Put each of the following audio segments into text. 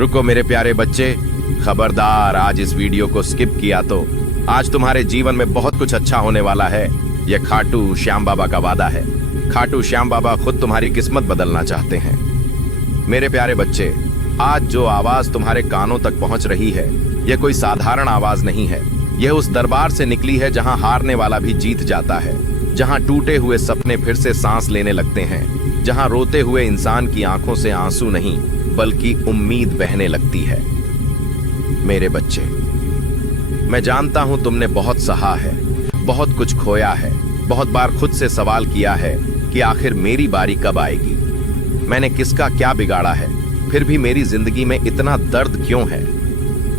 रुको मेरे प्यारे बच्चे, खबरदार आज इस वीडियो को स्किप किया तो आज तुम्हारे जीवन में बहुत कुछ अच्छा होने वाला है। यह खाटू श्याम बाबा का वादा है। खाटू श्याम बाबा खुद तुम्हारी किस्मत बदलना चाहते हैं। मेरे प्यारे बच्चे, आज जो आवाज तुम्हारे कानों तक पहुंच रही है, यह कोई साधारण आवाज नहीं है। यह उस दरबार से निकली है जहां हारने वाला भी जीत जाता है, जहां टूटे हुए सपने फिर से सांस लेने लगते हैं, जहां रोते हुए इंसान की आंखों से आंसू नहीं बल्कि उम्मीद बहने लगती है। मेरे बच्चे, मैं जानता हूं तुमने बहुत सहा है, बहुत कुछ खोया है, बहुत बार खुद से सवाल किया है कि आखिर मेरी बारी कब आएगी, मैंने किसका क्या बिगाड़ा है, फिर भी मेरी जिंदगी में इतना दर्द क्यों है।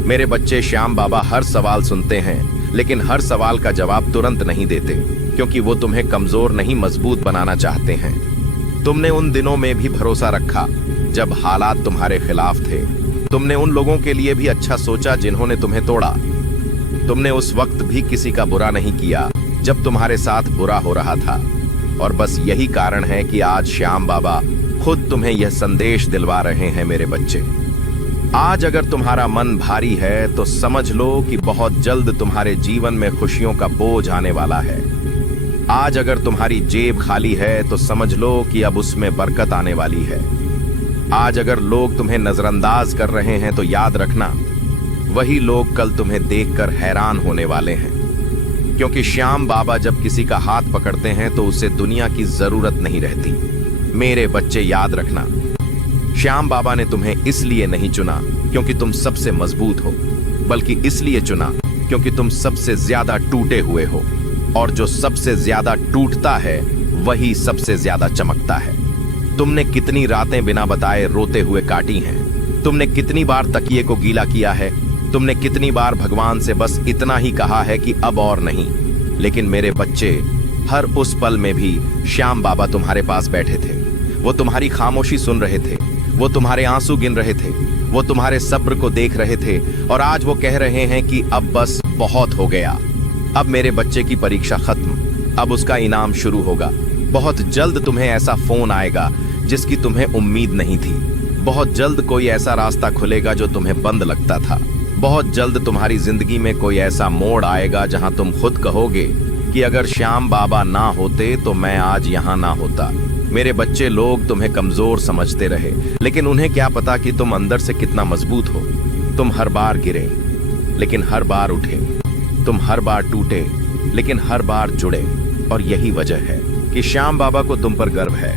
मेरे बच्चे, श्याम बाबा हर सवाल सुनते हैं, लेकिन हर सवाल का जवाब तुरंत नहीं देते, क्योंकि वो तुम्हें कमजोर नहीं मजबूत बनाना चाहते हैं। तुमने उन दिनों में भी भरोसा रखा जब हालात तुम्हारे खिलाफ थे। तुमने उन लोगों के लिए भी अच्छा सोचा जिन्होंने तुम्हें तोड़ा। तुमने उस वक्त भी किसी का बुरा नहीं किया जब तुम्हारे साथ बुरा हो रहा था। और बस यही कारण है कि आज श्याम बाबा खुद तुम्हें यह संदेश दिलवा रहे हैं। मेरे बच्चे, आज अगर तुम्हारा मन भारी है तो समझ लो कि बहुत जल्द तुम्हारे जीवन में खुशियों का बोझ आने वाला है। आज अगर तुम्हारी जेब खाली है तो समझ लो कि अब उसमें बरकत आने वाली है। आज अगर लोग तुम्हें नजरअंदाज कर रहे हैं तो याद रखना, वही लोग कल तुम्हें देखकर हैरान होने वाले हैं। क्योंकि श्याम बाबा जब किसी का हाथ पकड़ते हैं तो उसे दुनिया की जरूरत नहीं रहती। मेरे बच्चे, याद रखना, श्याम बाबा ने तुम्हें इसलिए नहीं चुना क्योंकि तुम सबसे मजबूत हो, बल्कि इसलिए चुना क्योंकि तुम सबसे ज्यादा टूटे हुए हो। और जो सबसे ज्यादा टूटता है वही सबसे ज्यादा चमकता है। तुमने कितनी रातें बिना बताए रोते हुए काटी हैं? तुमने कितनी बार तकिए को गीला किया है? तुमने कितनी बार भगवान से बस इतना ही कहा है कि अब और नहीं? लेकिन मेरे बच्चे, हर उस पल में भी श्याम बाबा तुम्हारे पास बैठे थे। वो तुम्हारी खामोशी सुन रहे थे, वो तुम्हारे आंसू गिन रहे थे, वो तुम्हारे सब्र को देख रहे थे। और आज वो कह रहे हैं कि अब बस बहुत हो गया। अब मेरे बच्चे की परीक्षा खत्म, अब उसका इनाम शुरू होगा। बहुत जल्द तुम्हें ऐसा फोन आएगा जिसकी तुम्हें उम्मीद नहीं थी। बहुत जल्द कोई ऐसा रास्ता खुलेगा जो तुम्हें बंद लगता था। बहुत जल्द तुम्हारी जिंदगी में कोई ऐसा मोड़ आएगा जहां तुम खुद कहोगे कि अगर श्याम बाबा ना होते तो मैं आज यहाँ ना होता। मेरे बच्चे, लोग तुम्हें कमजोर समझते रहे, लेकिन उन्हें क्या पता कि तुम अंदर से कितना मजबूत हो। तुम हर बार गिरे लेकिन हर बार उठे, तुम हर बार टूटे लेकिन हर बार जुड़े। और यही वजह है कि श्याम बाबा को तुम पर गर्व है।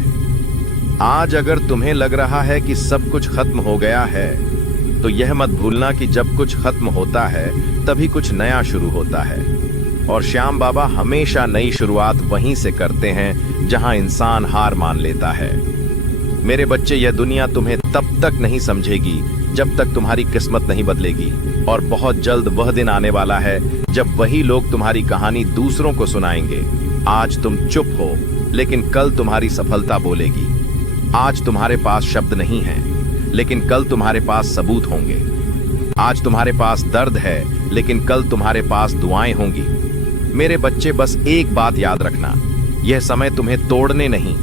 आज अगर तुम्हें लग रहा है कि सब कुछ खत्म हो गया है, तो यह मत भूलना कि जब कुछ खत्म होता है तभी कुछ नया शुरू होता है। और श्याम बाबा हमेशा नई शुरुआत वहीं से करते हैं जहां इंसान हार मान लेता है। मेरे बच्चे, यह दुनिया तुम्हें तब तक नहीं समझेगी जब तक तुम्हारी किस्मत नहीं बदलेगी। और बहुत जल्द वह दिन आने वाला है जब वही लोग तुम्हारी कहानी दूसरों को सुनाएंगे। आज तुम चुप हो, लेकिन कल तुम्हारी सफलता बोलेगी। आज तुम्हारे पास शब्द नहीं है, लेकिन कल तुम्हारे पास सबूत होंगे। आज तुम्हारे पास दर्द है, लेकिन कल तुम्हारे पास दुआएं होंगी। मेरे बच्चे, बस एक बात याद रखना, यह समय तुम्हें तोड़ने नहीं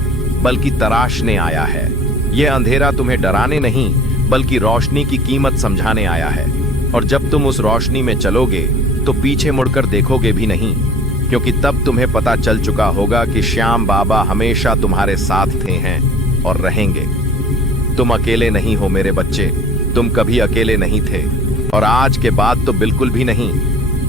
बल्कि तराशने आया है। यह अंधेरा तुम्हें डराने नहीं बल्कि रोशनी की कीमत समझाने आया है। और जब तुम उस रोशनी में चलोगे तो पीछे मुड़कर देखोगे भी नहीं, क्योंकि तब तुम्हें पता चल चुका होगा कि श्याम बाबा हमेशा तुम्हारे साथ थे हैं और रहेंगे। तुम अकेले नहीं हो मेरे बच्चे, तुम कभी अकेले नहीं थे और आज के बाद तो बिल्कुल भी नहीं,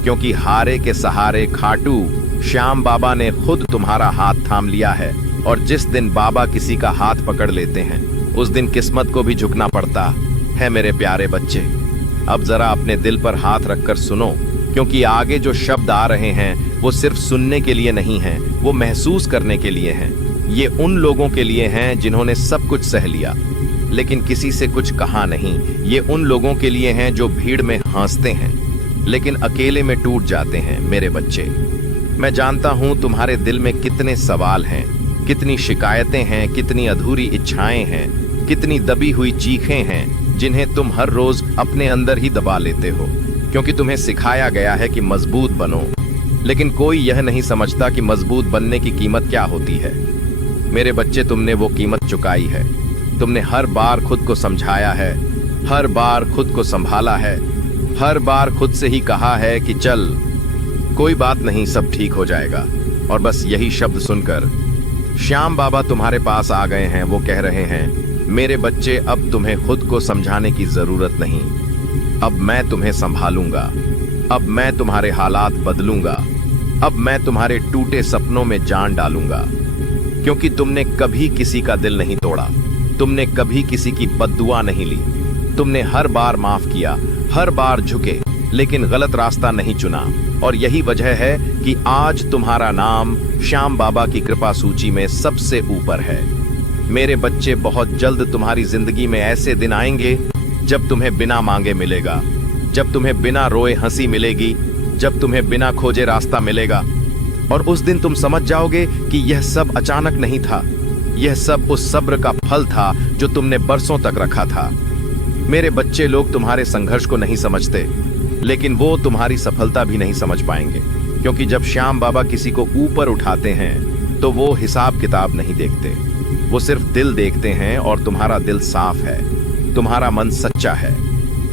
क्योंकि हारे के सहारे खाटू श्याम बाबा ने खुद तुम्हारा हाथ थाम लिया है। और जिस दिन बाबा किसी का हाथ पकड़ लेते हैं, उस दिन किस्मत को भी झुकना पड़ता है। मेरे प्यारे बच्चे, अब जरा अपने दिल पर हाथ रखकर सुनो, क्योंकि आगे जो शब्द आ रहे हैं वो सिर्फ सुनने के लिए नहीं हैं, वो महसूस करने के लिए हैं। ये उन लोगों के लिए हैं जिन्होंने सब कुछ सह लिया लेकिन किसी से कुछ कहा नहीं। ये उन लोगों के लिए हैं जो भीड़ में हंसते हैं लेकिन अकेले में टूट जाते हैं। मेरे बच्चे, मैं जानता हूं तुम्हारे दिल में कितने सवाल हैं, कितनी शिकायतें हैं, कितनी अधूरी इच्छाएं हैं, कितनी दबी हुई चीखें हैं जिन्हें तुम हर रोज अपने अंदर ही दबा लेते हो, क्योंकि तुम्हें सिखाया गया है कि मजबूत बनो। लेकिन कोई यह नहीं समझता कि मजबूत बनने की कीमत क्या होती है। मेरे बच्चे, तुमने वो कीमत चुकाई है। तुमने हर बार खुद को समझाया है हर बार खुद को संभाला है, हर बार खुद से ही कहा है कि चल कोई बात नहीं, सब ठीक हो जाएगा। और बस यही शब्द सुनकर श्याम बाबा तुम्हारे पास आ गए हैं। वो कह रहे हैं, मेरे बच्चे, अब तुम्हें खुद को समझाने की जरूरत नहीं। अब मैं तुम्हें संभालूंगा, अब मैं तुम्हारे हालात बदलूंगा, अब मैं तुम्हारे टूटे सपनों में जान डालूंगा। क्योंकि तुमने कभी किसी का दिल नहीं तोड़ा, तुमने कभी किसी की बद्दुआ नहीं ली, तुमने हर बार माफ किया, हर बार झुके, लेकिन गलत रास्ता नहीं चुना। और यही वजह है कि आज तुम्हारा नाम श्याम बाबा की कृपा सूची में सबसे ऊपर है। मेरे बच्चे, बहुत जल्द तुम्हारी जिंदगी में ऐसे दिन आएंगे जब तुम्हें बिना मांगे मिलेगा, जब तुम्हें बिना रोए हंसी मिलेगी, जब तुम्हें बिना खोजे रास्ता मिलेगा। और उस दिन तुम समझ जाओगे कि यह सब अचानक नहीं था, यह सब उस सब्र का फल था जो तुमने बरसों तक रखा था। मेरे बच्चे, लोग तुम्हारे संघर्ष को नहीं समझते, लेकिन वो तुम्हारी सफलता भी नहीं समझ पाएंगे। क्योंकि जब श्याम बाबा किसी को ऊपर उठाते हैं तो वो हिसाब किताब नहीं देखते, वो सिर्फ दिल देखते हैं। और तुम्हारा दिल साफ है, तुम्हारा मन सच्चा है।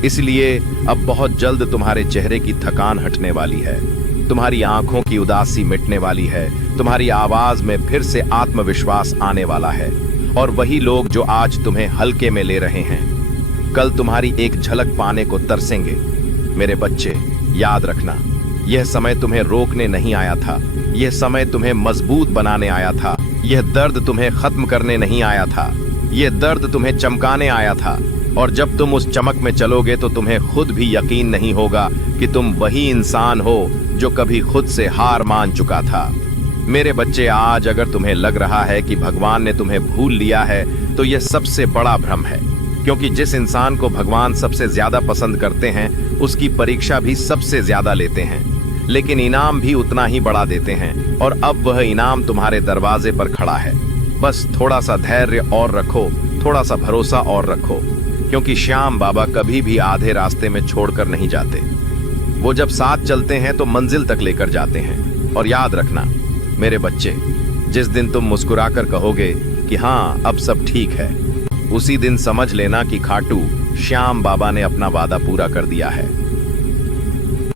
इसलिए अब बहुत जल्द तुम्हारे चेहरे की थकान हटने वाली है, तुम्हारी आंखों की उदासी मिटने वाली है, तुम्हारी आवाज में फिर से आत्मविश्वास आने वाला है। और वही लोग जो आज तुम्हें हल्के में ले रहे हैं, कल तुम्हारी एक झलक पाने को तरसेंगे। मेरे बच्चे, याद रखना, यह समय तुम्हें रोकने नहीं आया था, यह समय तुम्हें मजबूत बनाने आया था। यह दर्द तुम्हें खत्म करने नहीं आया था, यह दर्द तुम्हें चमकाने आया था। और जब तुम उस चमक में चलोगे तो तुम्हें खुद भी यकीन नहीं होगा कि तुम वही इंसान हो जो कभी खुद से हार मान चुका था। मेरे बच्चे, आज अगर तुम्हें लग रहा है कि भगवान ने तुम्हें भूल लिया है तो यह सबसे बड़ा भ्रम है। क्योंकि जिस इंसान को भगवान सबसे ज्यादा पसंद करते हैं उसकी परीक्षा भी सबसे ज्यादा लेते हैं, लेकिन इनाम भी उतना ही बढ़ा देते हैं। और अब वह इनाम तुम्हारे दरवाजे पर खड़ा है। बस थोड़ा सा धैर्य और रखो, थोड़ा सा भरोसा और रखो। क्योंकि श्याम बाबा कभी भी आधे रास्ते में छोड़कर नहीं जाते, वो जब साथ चलते हैं तो मंजिल तक लेकर जाते हैं। और याद रखना मेरे बच्चे, जिस दिन तुम मुस्कुराकर कहोगे कि हाँ अब सब ठीक है, उसी दिन समझ लेना कि खाटू श्याम बाबा ने अपना वादा पूरा कर दिया है।